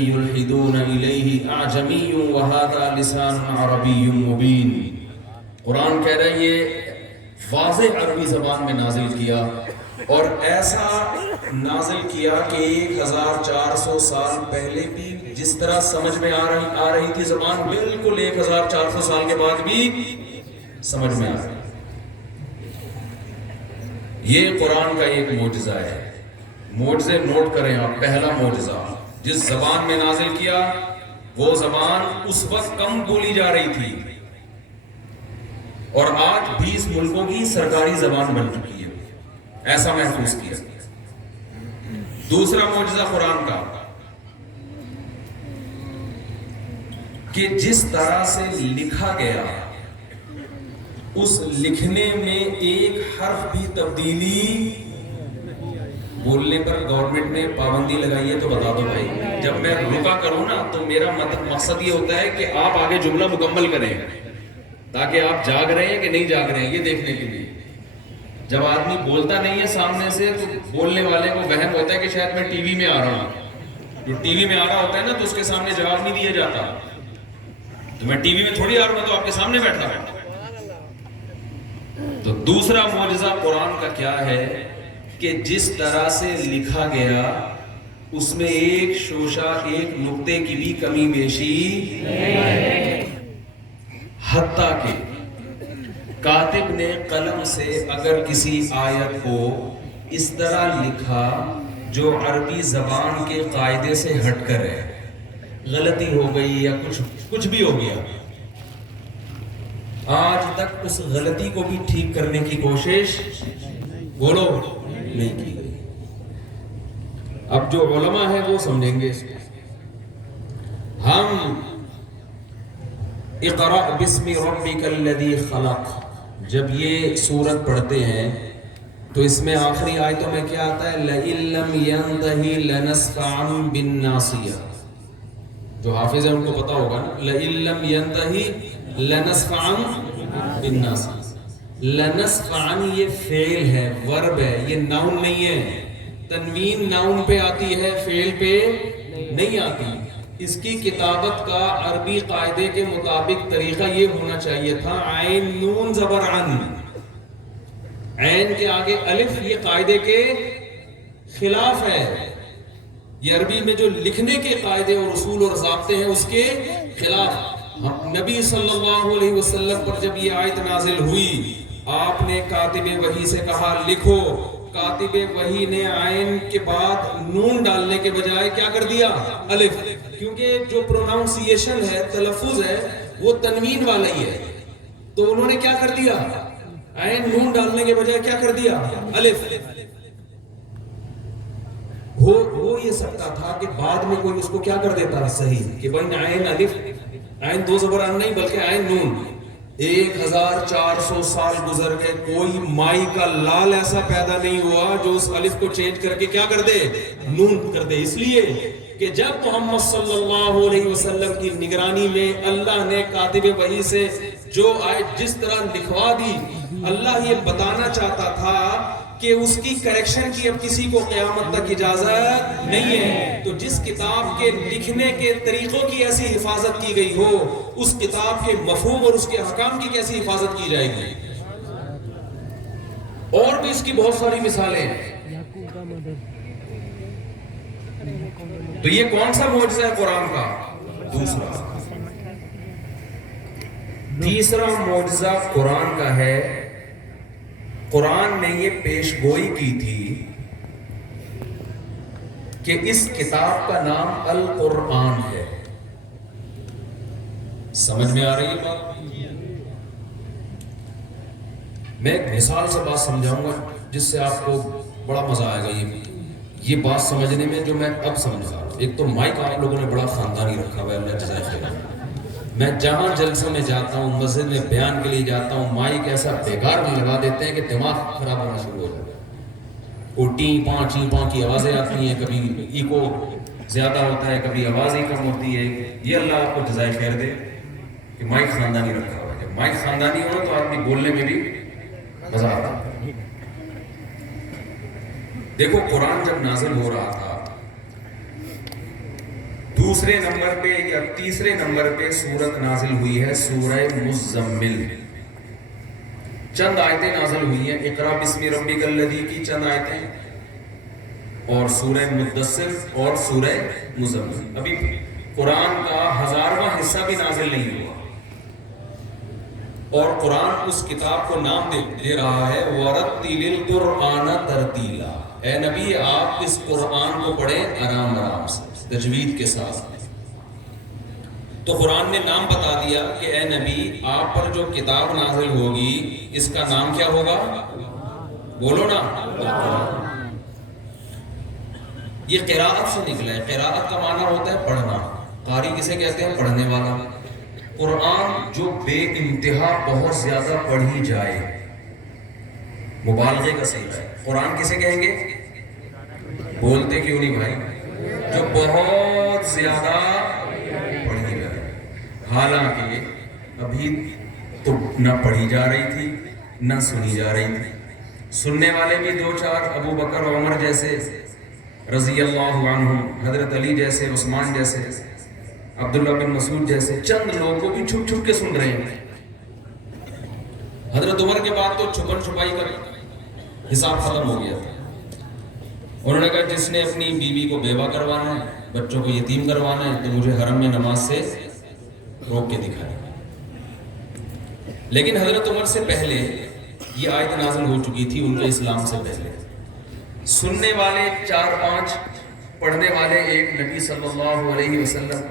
يلحدون إليه أعجمي وهذا لسان عربي مبين. قرآن کہہ رہا ہے یہ واضح عربی زبان میں نازل کیا اور ایسا نازل کیا کہ 1400 سال پہلے بھی جس طرح سمجھ میں آ رہی تھی زبان بالکل 1400 سال کے بعد بھی سمجھ میں آ رہی. یہ قرآن کا ایک معجزہ ہے. معجزے نوٹ کریں آپ. پہلا معجزہ جس زبان میں نازل کیا وہ زبان اس وقت کم بولی جا رہی تھی اور آج 20 ملکوں کی سرکاری زبان بن چکی ہے. ایسا محسوس کیا. دوسرا معجزہ قرآن کا کہ جس طرح سے لکھا گیا اس لکھنے میں ایک حرف بھی تبدیلی. بولنے پر گورنمنٹ نے پابندی لگائی ہے تو بتا دو بھائی. جب میں رکا کروں نا تو میرا مقصد یہ ہوتا ہے کہ آپ آگے جملہ مکمل کریں تاکہ آپ جاگ رہے ہیں کہ نہیں جاگ رہے ہیں یہ دیکھنے کے لیے. جب آدمی بولتا نہیں ہے سامنے سے تو بولنے والے کو وہم ہوتا ہے کہ شاید میں ٹی وی میں آ رہا ہوں. جو ٹی وی میں آ رہا ہوتا ہے نا تو اس کے سامنے جواب نہیں دیا جاتا. تو میں ٹی وی میں تھوڑی آ رہا ہوں, تو آپ کے سامنے بیٹھا ہوں. تو دوسرا معجزہ قرآن کا کیا ہے کہ جس طرح سے لکھا گیا اس میں ایک شوشہ ایک نقطے کی بھی کمی بیشی نہیں. حتیٰ کہ کاتب نے قلم سے اگر کسی آیت کو اس طرح لکھا جو عربی زبان کے قاعدے سے ہٹ کر ہے, غلطی ہو گئی یا کچھ بھی ہو گیا, آج تک اس غلطی کو بھی ٹھیک کرنے کی کوشش بولو نہیں کی گئی. اب جو علماء ہیں وہ سمجھیں گے. ہم اقرأ بسم ربک الذی خلق جب یہ سورت پڑھتے ہیں تو اس میں آخری آیتوں میں کیا آتا ہے؟ لئن لم ینتہی لنسفعا بالناصیہ. جو حافظ ہے ان کو پتا ہوگا نا. لئن لم ینتہی لنسفعا بالناصیہ. لنسفعا یہ فعل ہے, ورب ہے, یہ ناؤن نہیں ہے. تنوین ناؤن پہ آتی ہے, فعل پہ نہیں آتی. اس کی کتابت کا عربی قاعدے کے مطابق طریقہ یہ ہونا چاہیے تھا عین نون زبر عن, عین کے آگے الف. یہ قاعدے کے خلاف ہے. یہ عربی میں جو لکھنے کے قاعدے اور اصول اور ضابطے ہیں اس کے خلاف. نبی صلی اللہ علیہ وسلم پر جب یہ آیت نازل ہوئی آپ نے کاتب وحی سے کہا لکھو. کاتب وحی نے عین کے بعد نون ڈالنے کے بجائے کیا کر دیا؟ الف. کیونکہ جو پروناؤنسیشن ہے, تلفظ ہے, وہ تنوین والا ہی ہے. تو انہوں نے کیا کر دیا؟ عین نون ڈالنے کے بجائے کیا کر دیا؟ الف. ہو یہ سکتا تھا کہ بعد میں کوئی اس کو کیا کر دیتا صحیح کہ بھائی عین الف, عین دو زبر عن نہیں بلکہ عین نون. 1400 سال گزر گئے, کوئی مائی کا لال ایسا پیدا نہیں ہوا جو اس الف کو چینج کر کے کیا کر دے؟ نون کر دے. اس لیے کہ جب محمد صلی اللہ علیہ وسلم کی نگرانی میں اللہ نے کاتب وحی سے جو آیت جس طرح لکھوا دی, اللہ یہ بتانا چاہتا تھا کہ اس کی کریکشن کی اب کسی کو قیامت تک اجازت نہیں ہے. تو جس کتاب کے لکھنے کے طریقوں کی ایسی حفاظت کی گئی ہو, اس کتاب کے مفہوم اور اس کے احکام کی کیسی حفاظت کی جائے گی. اور بھی اس کی بہت ساری مثالیں ہیں. تو یہ کون سا معجزہ ہے قرآن کا؟ دوسرا. تیسرا معجزہ قرآن کا ہے, قرآن نے یہ پیش گوئی کی تھی کہ اس کتاب کا نام القرآن ہے. سمجھ میں آ رہی ہے بات؟ میں ایک مثال سے بات سمجھاؤں گا جس سے آپ کو بڑا مزہ آئے گا یہ بات سمجھنے میں جو میں اب سمجھا. ایک تو مائک آپ لوگوں نے بڑا خاندانی رکھا ہوا ہے, اللہ جزائے خیر. میں جہاں جلسوں میں جاتا ہوں, مسجد میں بیان کے لیے جاتا ہوں, مائک ایسا بیکار میں لگا دیتے ہیں کہ دماغ خراب ہونا شروع ہو جاتا ہے. وہ ٹیں پاں کی آوازیں آتی ہیں, کبھی ایکو زیادہ ہوتا ہے, کبھی آواز ہی کم ہوتی ہے. یہ اللہ آپ کو جزائے خیر دے کہ مائک خاندانی رکھا ہوا ہے. جب مائک خاندانی ہو تو آدمی بولنے میں بھی مزہ آتا ہے. دیکھو قرآن جب نازل ہو رہا تھا دوسرے نمبر پہ یا تیسرے نمبر پہ سورت نازل ہوئی ہے سورہ مزمل، چند آیتیں نازل ہوئی ہیں، اقرا بسم ربک الذی کی چند آیتیں، اور سورہ مدثر اور سورہ مزمل۔ ابھی قرآن کا 1000واں حصہ بھی نازل نہیں ہوا، اور قرآن اس کتاب کو نام دے رہا ہے وَرَتِّلِ الْقُرْآنَ تَرْتِيلًا، اے نبی آپ اس قرآن کو پڑھیں آرام آرام سے، تجوید کے ساتھ۔ تو قرآن نے نام بتا دیا کہ اے نبی آپ پر جو کتاب نازل ہوگی اس کا نام کیا ہوگا؟ بولو نا، یہ قراءت سے نکلا ہے۔ قراءت کا معنی ہوتا ہے پڑھنا، قاری کسے کہتے ہیں؟ پڑھنے والا۔ قرآن جو بے انتہا بہت زیادہ پڑھی جائے، مبالغے کا صیغہ ہے۔ قرآن کسے کہیں گے؟ بولتے کیوں نہیں بھائی؟ جو بہت زیادہ پڑھی جائے، حالانکہ ابھی تو نہ پڑھی جا رہی تھی نہ سنی جا رہی تھی۔ سننے والے بھی دو چار، ابو بکر و عمر جیسے رضی اللہ عنہ، حضرت علی جیسے، عثمان جیسے، عبداللہ بن مسعود جیسے چند لوگ کو بھی چھپ چھپ کے سن رہے ہیں۔ حضرت عمر کے بعد تو چھپن چھپائی کا حساب ختم ہو گیا تھا۔ انہوں نے کہا جس نے اپنی بیوی کو بیوہ کروانا ہے، بچوں کو یتیم کروانا ہے، تو مجھے حرم میں نماز سے روک کے دکھائے۔ لیکن حضرت عمر سے پہلے یہ آیت نازل ہو چکی تھی، ان کے اسلام سے پہلے۔ سننے والے 4-5، پڑھنے والے 1، نبی صلی اللہ علیہ وسلم۔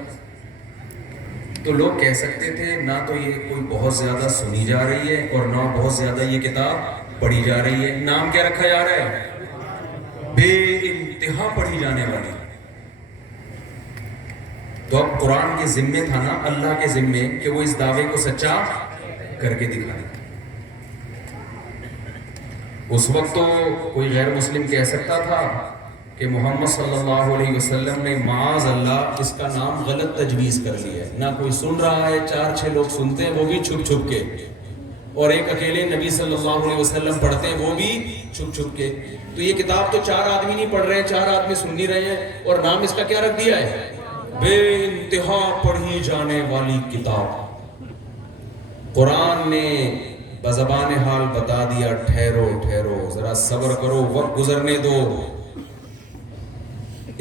تو لوگ کہہ سکتے تھے نہ تو یہ کوئی بہت زیادہ سنی جا رہی ہے اور نہ بہت زیادہ یہ کتاب پڑھی جا رہی ہے۔ نام کیا رکھا جا رہا ہے؟ بے انتہا پڑھی جانے والی۔ تو اب قرآن کے ذمے تھا نا، اللہ کے ذمے، کہ وہ اس دعوے کو سچا کر کے دکھائے۔ اس وقت تو کوئی غیر مسلم کہہ سکتا تھا کہ محمد صلی اللہ علیہ وسلم نے معاذ اللہ اس کا نام غلط تجویز کر لیا ہے، نہ کوئی سن رہا ہے، 4-6 لوگ سنتے ہیں وہ بھی چھپ چھپ کے، اور ایک اکیلے نبی صلی اللہ علیہ وسلم پڑھتے ہیں وہ بھی چھپ چھپ کے۔ تو یہ کتاب تو 4 آدمی نہیں پڑھ رہے ہیں، 4 آدمی سن نہیں رہے ہیں، اور نام اس کا کیا رکھ دیا ہے؟ بے انتہا پڑھی جانے والی کتاب۔ قرآن نے بزبان حال بتا دیا ٹھہرو ٹھہرو، ذرا صبر کرو، وقت گزرنے دو۔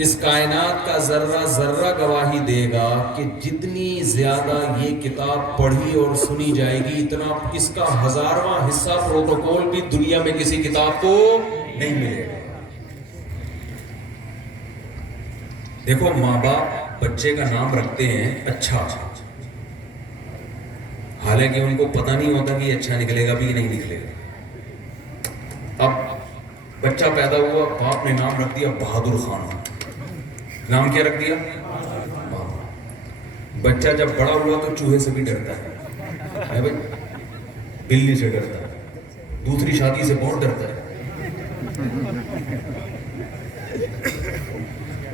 اس کائنات کا ذرہ ذرہ گواہی دے گا کہ جتنی زیادہ یہ کتاب پڑھی اور سنی جائے گی، اتنا اس کا 1000واں حصہ پروٹوکول بھی دنیا میں کسی کتاب کو نہیں ملے گا۔ دیکھو ماں باپ بچے کا نام رکھتے ہیں اچھا، حالانکہ ان کو پتہ نہیں ہوتا کہ یہ اچھا نکلے گا بھی نہیں نکلے گا۔ اب بچہ پیدا ہوا، باپ نے نام رکھ دیا بہادر خان۔ نام کیا رکھ دیا؟ بچہ جب بڑا ہوا تو چوہے سے بھی ڈرتا ہے بھائی، بلی سے ڈرتا ہے، دوسری شادی سے بہت ڈرتا ہے،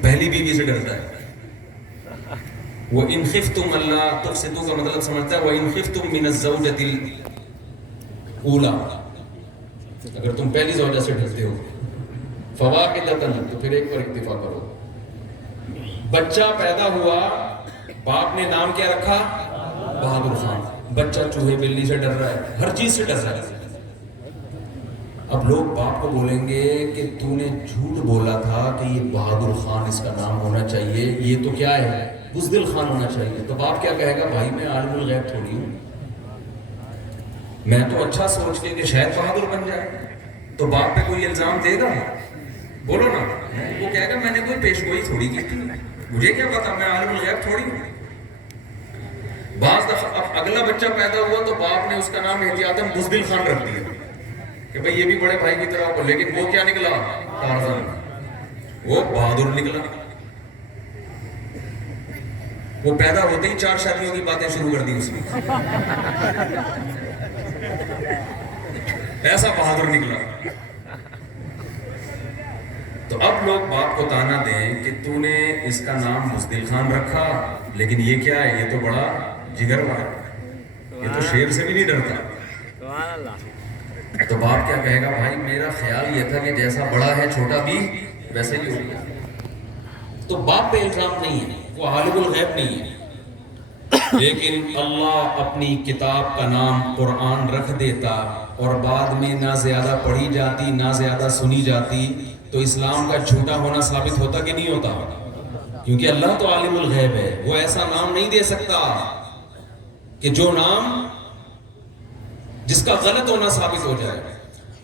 پہلی بیوی سے ڈرتا ہے۔ وَإِنْ خِفْتُمْ أَلَّا تُقْسِطُوا کا مطلب سمجھتا ہے وَإِنْ خِفْتُمْ مِنَ الزَّوْجَةِ الْأُولَىٰ، اگر تم پہلی زوجہ سے ڈرتے ہو، فَوَاحِدَةً، تو پھر ایک پر اکتفا کرو۔ بچہ پیدا ہوا، باپ نے نام کیا رکھا؟ بہادر خان۔ بچہ چوہے بلی سے ڈر رہا ہے، ہر چیز سے ڈر رہا ہے۔ اب لوگ باپ کو بولیں گے کہ تو نے جھوٹ بولا تھا کہ یہ بہادر خان اس کا نام ہونا چاہیے، یہ تو کیا ہے؟ بزدل خان ہونا چاہیے۔ تو باپ کیا کہے گا؟ بھائی میں عالم الغیب تھوڑی ہوں، میں تو اچھا سوچ کے کہ شاید بہادر بن جائے۔ تو باپ پہ کوئی الزام دے گا؟ بولو نا، وہ کہے گا میں نے کوئی پیش گوئی تھوڑی کی تھی، مجھے کیا پتا، میں عالم الغیب تھوڑی ہوں۔ بعض دفعہ اب اگلا بچہ پیدا ہوا تو باپ نے اس کا نام احتیاطاً بزدل خان رکھ دیا کہ بھئی یہ بھی بڑے بھائی کی طرح ہو، لیکن وہ کیا نکلا؟ ٹارزن، وہ بہادر نکلا۔ وہ پیدا ہوتے ہی 4 شادیوں کی باتیں شروع کر دی اس نے، ایسا بہادر نکلا۔ تو اب لوگ باپ کو تانا دیں کہ تو نے اس کا نام بزدل خان رکھا، لیکن یہ کیا ہے؟ یہ تو بڑا جگر والا ہے، یہ تو شیر سے بھی نہیں ڈرتا۔ تو باپ کیا کہے گا؟ بھائی میرا خیال یہ تھا کہ جیسا بڑا ہے چھوٹا بھی ویسے ہی ہو گیا۔ تو باپ پہ الزام نہیں ہے، وہ عالم الغیب نہیں ہے، لیکن اللہ اپنی کتاب کا نام قرآن رکھ دیتا اور بعد میں نہ زیادہ پڑھی جاتی نہ زیادہ سنی جاتی، تو اسلام کا جھوٹا ہونا ثابت ہوتا کہ نہیں ہوتا؟ کیونکہ اللہ تو عالم الغیب ہے، وہ ایسا نام نہیں دے سکتا کہ جو نام جس کا غلط ہونا ثابت ہو جائے۔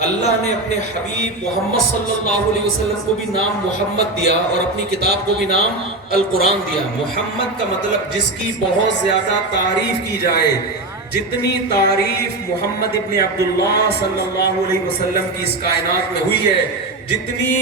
اللہ نے اپنے حبیب محمد صلی اللہ علیہ وسلم کو بھی نام محمد دیا اور اپنی کتاب کو بھی نام القرآن دیا۔ محمد کا مطلب جس کی بہت زیادہ تعریف کی جائے، جتنی تعریف محمد ابن عبداللہ صلی اللہ علیہ وسلم کی اس کائنات میں ہوئی ہے، جتنی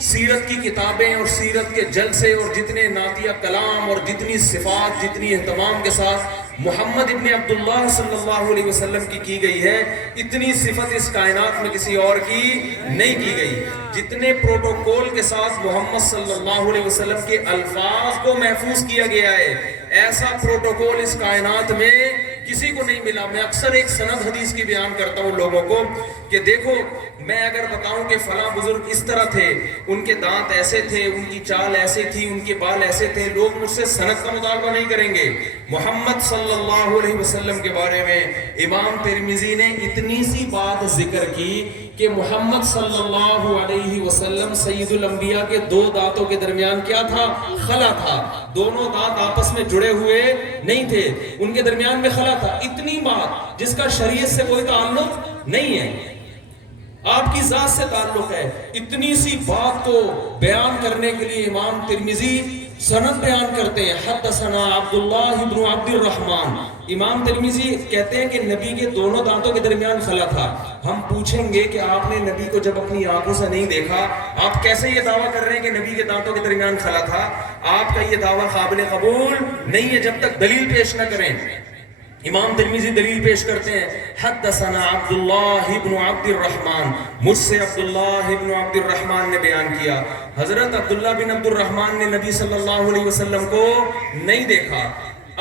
سیرت کی کتابیں اور سیرت کے جلسے اور جتنے نعتیہ کلام اور جتنی صفات، جتنی اہتمام کے ساتھ محمد ابن عبداللہ صلی اللہ علیہ وسلم کی گئی ہے، اتنی صفت اس کائنات میں کسی اور کی نہیں کی گئی۔ جتنے پروٹوکول کے ساتھ محمد صلی اللہ علیہ وسلم کے الفاظ کو محفوظ کیا گیا ہے، ایسا پروٹوکول اس کائنات میں کسی کو نہیں ملا۔ میں اکثر ایک سند حدیث کی بیان کرتا ہوں لوگوں کو کہ دیکھو، میں اگر بتاؤں کہ فلاں بزرگ اس طرح تھے، ان کے دانت ایسے تھے، ان کی چال ایسے تھی، ان کے بال ایسے تھے، لوگ مجھ سے سند کا مطالبہ نہیں کریں گے۔ محمد صلی اللہ علیہ وسلم کے بارے میں امام ترمذی نے اتنی سی بات ذکر کی کہ محمد صلی اللہ علیہ وسلم سید الانبیاء کے دو دانتوں کے درمیان کیا تھا؟ خلا تھا۔ دونوں دانت آپس میں جڑے ہوئے نہیں تھے، ان کے درمیان میں خلا تھا۔ اتنی بات جس کا شریعت سے کوئی تعلق نہیں ہے، آپ کی ذات سے تعلق ہے، اتنی سی بات کو بیان کرنے کے لیے امام ترمذی سند بیان کرتے ہیں۔ حدثنا عبداللہ بن عبد الرحمن، امام ترمذی کہتے ہیں کہ نبی کے دونوں دانتوں کے درمیان خلا تھا۔ ہم پوچھیں گے کہ آپ نے نبی کو جب اپنی آنکھوں سے نہیں دیکھا، آپ کیسے یہ دعویٰ کر رہے ہیں کہ نبی کے دانتوں کے درمیان خلا تھا؟ آپ کا یہ دعویٰ قابل قبول نہیں ہے جب تک دلیل پیش نہ کریں۔ امام ترمذی دلیل پیش کرتے ہیں، حدثنا عبداللہ بن عبد الرحمن، مجھ سے عبداللہ بن عبد الرحمن نے بیان کیا، حضرت عبداللہ بن عبد الرحمن نے نبی صلی اللہ علیہ وسلم کو نہیں دیکھا۔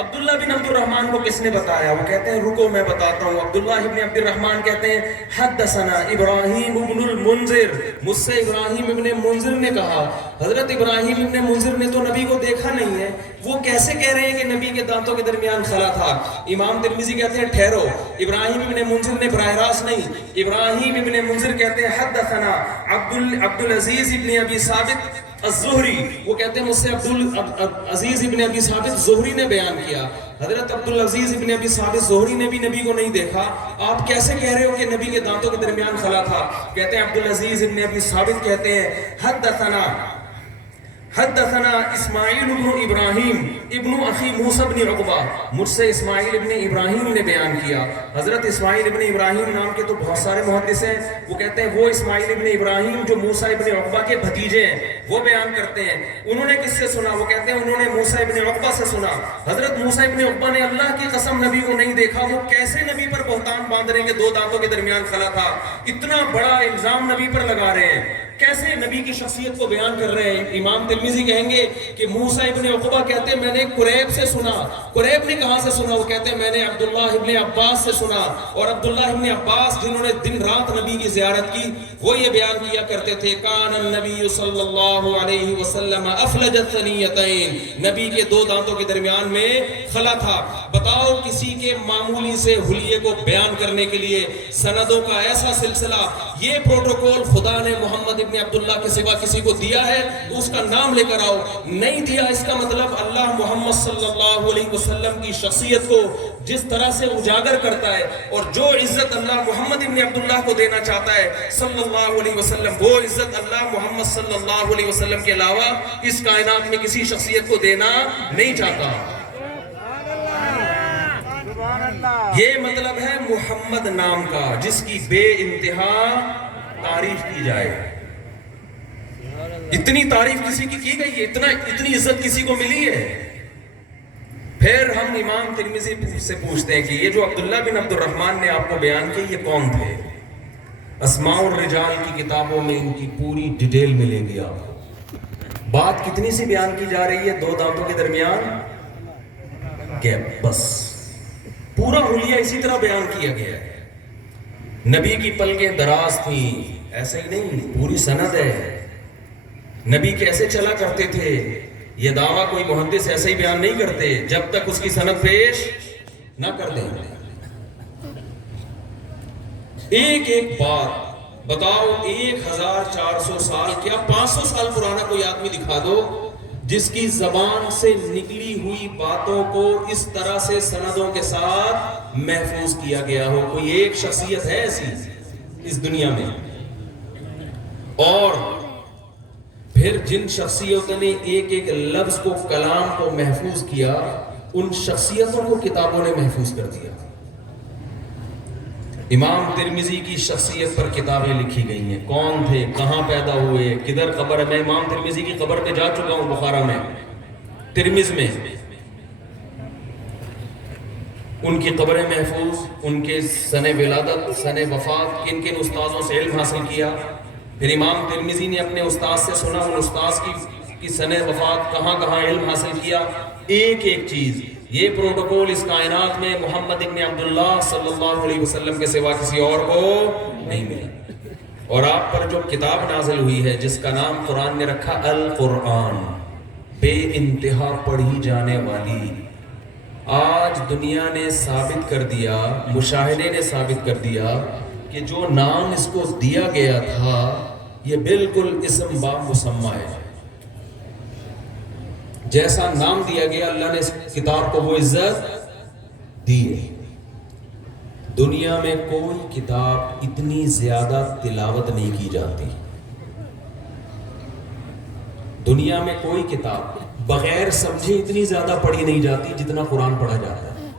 عبداللہ بن عبد الرحمن کو کس نے بتایا؟ وہ کہتے ہیں رکو میں بتاتا ہوں۔ عبداللہ بن عبد الرحمن کہتے ہیں حدثنا ابراہیم بن المنذر، مجھ سے ابراہیم ابن منذر نے کہا۔ حضرت ابراہیم ابن منذر نے تو نبی کو دیکھا نہیں ہے، وہ کیسے کہہ رہے ہیں کہ نبی کے دانتوں کے درمیان خلا تھا؟ امام ترمذی کہتے ہیں ٹھہرو، ابراہیم ابن منذر نے براہ راست نہیں، ابراہیم ابن منذر کہتے ہیں حدثنا عبدالعزیز ابن ابی ثابت الزہری، وہ کہتے ہیں مجھ سے عبدالعزیز ابن ابی ثابت زہری نے بیان کیا۔ حضرت عبدالعزیز ابن ابی ثابت زہری نے بھی نبی کو نہیں دیکھا، آپ کیسے کہہ رہے ہو کہ نبی کے دانتوں کے درمیان خلا تھا؟ کہتے ہیں عبدالعزیز ابن ابی ثابت کہتے ہیں حدثنا اسماعیل بن ابراہیم ابن اخی موسیٰ بن عقبہ، مجھ سے اسماعیل ابن ابراہیم نے بیان کیا۔ حضرت اسماعیل ابن ابراہیم نام کے تو بہت سارے محدث ہیں، وہ کہتے ہیں وہ اسماعیل ابن ابراہیم جو موسیٰ ابن عقبہ کے بھتیجے ہیں وہ بیان کرتے ہیں۔ انہوں نے کس سے سنا؟ وہ کہتے ہیں انہوں نے موسیٰ ابن عقبہ سے سنا۔ حضرت موسیٰ ابن عقبہ نے اللہ کی قسم نبی کو نہیں دیکھا، وہ کیسے نبی پر بہتان باندھ رہے ہیں کہ دو دانتوں کے درمیان خلا تھا؟ اتنا بڑا الزام نبی پر لگا رہے ہیں، کیسے نبی کی شخصیت کو بیان کر رہے ہیں؟ امام ترمذی کہیں گے کہ موسیٰ ابن عقبہ کہتے ہیں میں نے قریب سے سنا۔ قریب نے کہاں سے سنا؟ وہ کہتے ہیں میں نے عبداللہ ابن عباس سے سنا، اور عبداللہ ابن عباس جنہوں نے دن رات نبی کی زیارت کی وہ یہ بیان کیا کرتے تھے کان النبی صلی اللہ علیہ وسلم افلج الثنیتین، نبی کے دو دانتوں کے درمیان میں خلا تھا۔ بتاؤ کسی کے معمولی سے حلیے کو بیان کرنے کے لیے سندوں کا ایسا سلسلہ، یہ پروٹوکول خدا نے محمد ابن عبداللہ کے سوا کسی کو دیا ہے تو اس کا نام لے کر آؤ۔ نہیں دیا، اس کا مطلب اللہ محمد صلی اللہ علیہ وسلم کی شخصیت کو جس طرح سے اجاگر کرتا ہے اور جو عزت اللہ محمد ابن عبداللہ کو دینا چاہتا ہے صلی اللہ علیہ وسلم، وہ عزت اللہ محمد صلی اللہ علیہ وسلم کے علاوہ اس کائنات میں کسی شخصیت کو دینا نہیں چاہتا۔ یہ مطلب ہے محمد نام کا جس کی بے انتہا تعریف کی جائے۔ اتنی تعریف کسی کی گئی ہے، اتنی عزت کسی کو ملی ہے۔ پھر ہم امام ترمذی سے پوچھتے ہیں کہ یہ جو عبداللہ بن عبد الرحمن نے آپ کو بیان کیا یہ کون تھے؟ اسماء الرجال کی کتابوں میں ان کی پوری ڈیٹیل ملے گی آپ کو۔ بات کتنی سی بیان کی جا رہی ہے؟ دو دانتوں کے درمیان گیپ، بس پورا حلیہ اسی طرح بیان کیا گیا ہے۔ نبی کی پلکیں دراز تھیں، ایسا ہی نہیں، پوری سند ہے۔ نبی کیسے چلا کرتے تھے یہ دعویٰ کوئی محدث ایسے ہی بیان نہیں کرتے جب تک اس کی سند پیش نہ کر دیں۔ ایک ایک بات بتاؤ، 1400 سال کیا 500 سال پرانا کوئی آدمی دکھا دو جس کی زبان سے نکلی ہوئی باتوں کو اس طرح سے سندوں کے ساتھ محفوظ کیا گیا ہو۔ کوئی ایک شخصیت ہے ایسی اس دنیا میں؟ اور پھر جن شخصیتوں نے ایک ایک لفظ کو، کلام کو محفوظ کیا، ان شخصیتوں کو کتابوں نے محفوظ کر دیا۔ امام ترمذی کی شخصیت پر کتابیں لکھی گئی ہیں، کون تھے، کہاں پیدا ہوئے، کدھر قبر ہے۔ میں امام ترمذی کی قبر پہ جا چکا ہوں، بخارا میں، ترمذ میں۔ ان کی قبریں محفوظ، ان کے سن ولادت، سن وفات، کن کن استاذوں سے علم حاصل کیا۔ پھر امام ترمذی نے اپنے استاد سے سنا، ان استاذ کی سن وفات، کہاں کہاں علم حاصل کیا، ایک ایک چیز۔ یہ پروٹوکول اس کائنات میں محمد ابن عبداللہ صلی اللہ علیہ وسلم کے سوا کسی اور کو نہیں ملا۔ اور آپ پر جو کتاب نازل ہوئی ہے، جس کا نام قرآن نے رکھا القرآن، بے انتہا پڑھی جانے والی، آج دنیا نے ثابت کر دیا، مشاہدے نے ثابت کر دیا کہ جو نام اس کو دیا گیا تھا یہ بالکل اسم با مسمى ہے۔ جیسا نام دیا گیا اللہ نے اس کتاب کو وہ عزت دی ہے۔ دنیا میں کوئی کتاب اتنی زیادہ تلاوت نہیں کی جاتی، دنیا میں کوئی کتاب بغیر سمجھے اتنی زیادہ پڑھی نہیں جاتی جتنا قرآن پڑھا جاتا ہے۔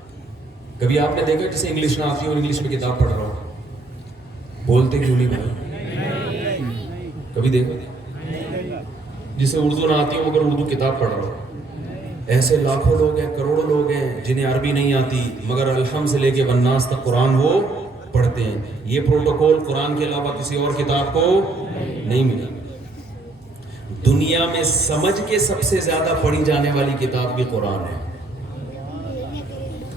کبھی آپ نے دیکھا جسے انگلش نہ آتی ہو، انگلش میں کتاب پڑھ رہا ہو، بولتے کیوں نہیں بھائی؟ کبھی دیکھا جسے اردو نہ آتی ہو مگر اردو کتاب پڑھ رہا ہو؟ ایسے لاکھوں لوگ ہیں، کروڑوں لوگ ہیں جنہیں عربی نہیں آتی مگر الحمد سے لے کے والناس تک قرآن وہ پڑھتے ہیں۔ یہ پروٹوکول قرآن کے علاوہ کسی اور کتاب کو نہیں ملا۔ دنیا میں سمجھ کے سب سے زیادہ پڑھی جانے والی کتاب بھی قرآن ہے،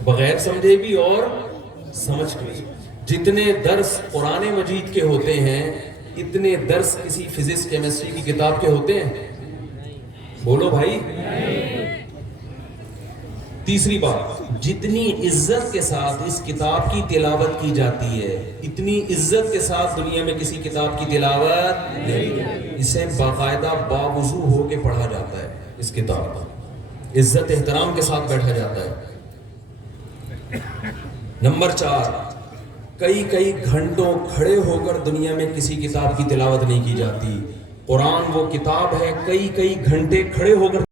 بغیر سمجھے بھی اور سمجھ کے بھی۔ جتنے درس قرآن مجید کے ہوتے ہیں اتنے درس کسی فزکس کیمسٹری کی کتاب کے ہوتے ہیں؟ بولو بھائی۔ تیسری بات، جتنی عزت کے ساتھ اس کتاب کی تلاوت کی جاتی ہے اتنی عزت کے ساتھ دنیا میں کسی کتاب کی تلاوت نہیں۔ اسے باقاعدہ باوضو ہو کے پڑھا جاتا ہے، اس کتاب کو عزت احترام کے ساتھ بیٹھا جاتا ہے۔ نمبر 4، کئی گھنٹوں کھڑے ہو کر دنیا میں کسی کتاب کی تلاوت نہیں کی جاتی۔ قرآن وہ کتاب ہے، کئی گھنٹے کھڑے ہو کر